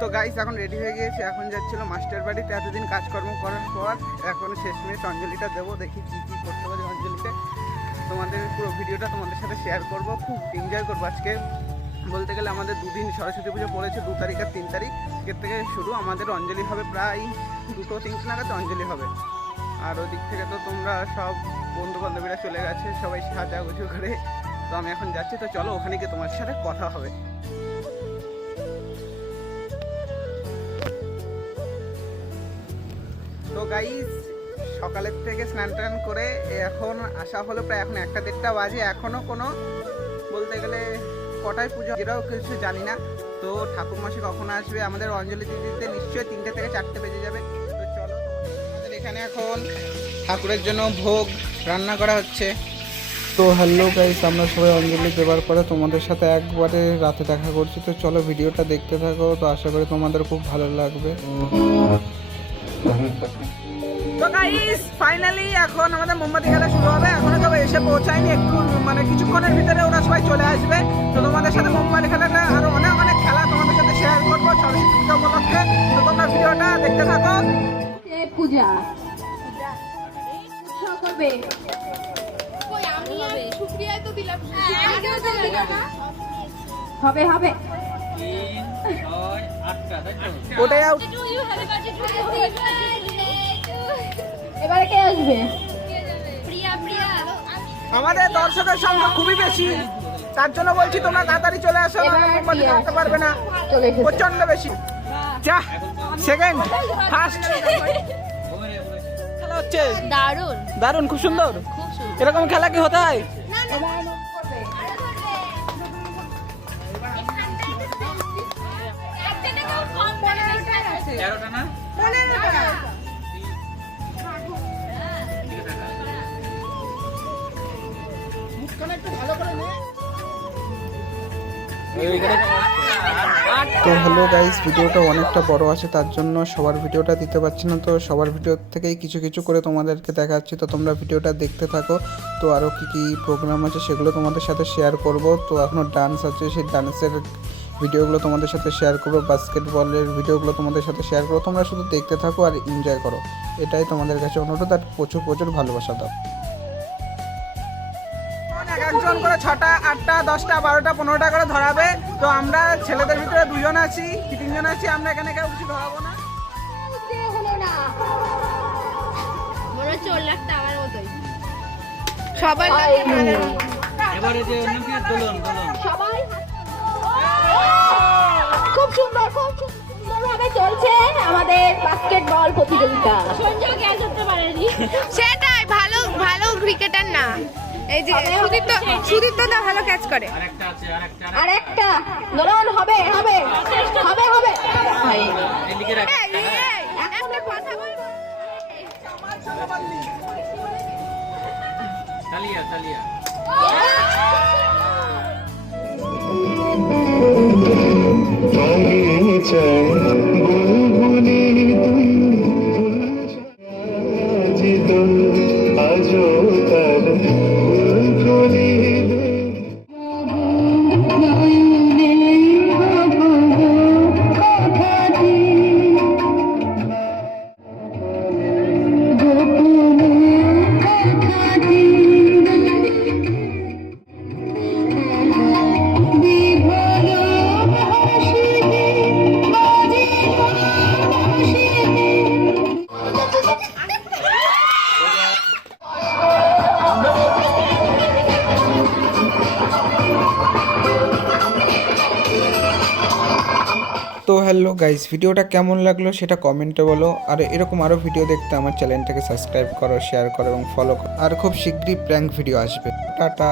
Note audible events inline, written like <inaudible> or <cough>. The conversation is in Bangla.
তো গাইস এখন রেডি হয়ে গিয়েছে। এখন যাচ্ছিল মাস্টার বাড়িতে। এতদিন কাজকর্ম করার পর এখন শেষমেশ অঞ্জলিটা দেবো। দেখি কী কী করতে পারি অঞ্জলিতে তোমাদের পুরো ভিডিওটা তোমাদের সাথে শেয়ার করব। খুব এনজয় করব আজকে। বলতে গেলে আমাদের দুদিন সরস্বতী পুজো পড়েছে, দু তারিখ আর তিন তারিখ। আজকের থেকে শুরু আমাদের অঞ্জলি হবে প্রায় দুটো, তিনটে নাগাদ অঞ্জলি হবে। আর ওদিক থেকে তো তোমরা সব বন্ধু বান্ধবীরা চলে গেছে, সবাই সাজা গুজু করে। তো আমি এখন যাচ্ছি, তো চলো ওখানে গিয়ে তোমার সাথে কথা হবে। তো গাইস সকালের থেকে স্নান টান করে এখন আসা হলো প্রায় এখন একটা দেড়টা বাজে। এখনও কোনো বলতে গেলে কটায় পুজো যেটাও কিছু জানি না। তো ঠাকুর মাসি কখন আসবে? আমাদের অঞ্জলি দিতে নিশ্চয়ই তিনটে থেকে চারটে বেজে যাবে। তো চলো আমাদের এখানে এখন ঠাকুরের জন্য ভোগ রান্না করা হচ্ছে। তো হ্যালো গাইস আমরা সবাই অঞ্জলি দেওয়ার পরে তোমাদের সাথে একবারে রাতে দেখা করছি। তো চলো ভিডিওটা দেখতে থাকো তো আশা করি তোমাদের খুব ভালো লাগবে। তো গাইস ফাইনালি এখন আমাদের মোমবাতি খেলা শুরু হবে। এখনও সবাই এসে পৌঁছায়নি একটু মানে কিছুক্ষণের ভিতরে ওরা সবাই চলে আসবে। তো তোমাদের সাথে মোমবাতি খেলাটা আরও অনেক অনেক খেলা তোমাদের সাথে শেয়ার করব সরস্বতী পূজা উপলক্ষে। তো তোমরা ভিডিওটা দেখতে থাকো। পূজা করবে? কই আমি আর সুপ্রিয়ায় তো দিলাম। হবে হবে। ওটাই আউট। এবারে কে আসবে? প্রিয়া প্রিয়া। আমাদের দর্শকের সংখ্যা খুবই বেশি। তার জন্য বলছি তোমরা তাড়াতাড়ি চলে আসো খেলতে পারবে না। চলে প্রচণ্ড বেশি। যা সেকেন্ড ফার্স্ট <laughs> হচ্ছে? দারুণ। দারুণ খুব সুন্দর? খুব সুন্দর। এরকম খেলা কি হতে হয় তো হ্যালো গাইস ভিডিওটা অনেকটা বড় আছে, তার জন্য সবার ভিডিওটা দিতে পারছি না। তো সবার ভিডিও থেকেই কিছু কিছু করে তোমাদেরকে দেখাচ্ছি। তো তোমরা ভিডিওটা দেখতে থাকো, তো আরও কী কী প্রোগ্রাম আছে সেগুলো তোমাদের সাথে শেয়ার করব। তো এখনও ডান্স আছে, সেই ডান্সের ভিডিওগুলো তোমাদের সাথে শেয়ার করব বাস্কেটবলের ভিডিওগুলো তোমাদের সাথে শেয়ার করব। তোমরা শুধু দেখতে থাকো আর এনজয় করো। এটাই তোমাদের কাছে অনুরোধ, আর প্রচুর প্রচুর ভালোবাসা দাও। এক একজন করে ছটা আটটা দশটা বারোটা পনেরোটা করে ধরাবে। তো আমরা ছেলেদের ভিতরে দুজন আছি কি তিনজন আছি আমরা এখানে কেউ কিছু ধরাবো না। সবাই খুব সুন্দর খুব সুন্দরভাবে চলছে আমাদের বাস্কেটবল প্রতিযোগিতা। সঞ্জয় পারেনি? সেটাই ভালো ভালো ক্রিকেটার না। এই যে সুদীপ্ত সুদীপ্ত দা ভালো ক্যাচ করে। আর একটা দোলন হবে হবে হবে হবে। তালিয়া তালিয়া। রঙিন চায় হ্যালো গাইস, ভিডিওটা কেমন লাগল সেটা কমেন্টে বলো। আর এরকম আরও ভিডিও দেখতে আমার চ্যানেলটাকে সাবস্ক্রাইব করো শেয়ার করো এবং ফলো করো। আর খুব শীঘ্রই প্র্যাঙ্ক ভিডিও আসবে। টাটা।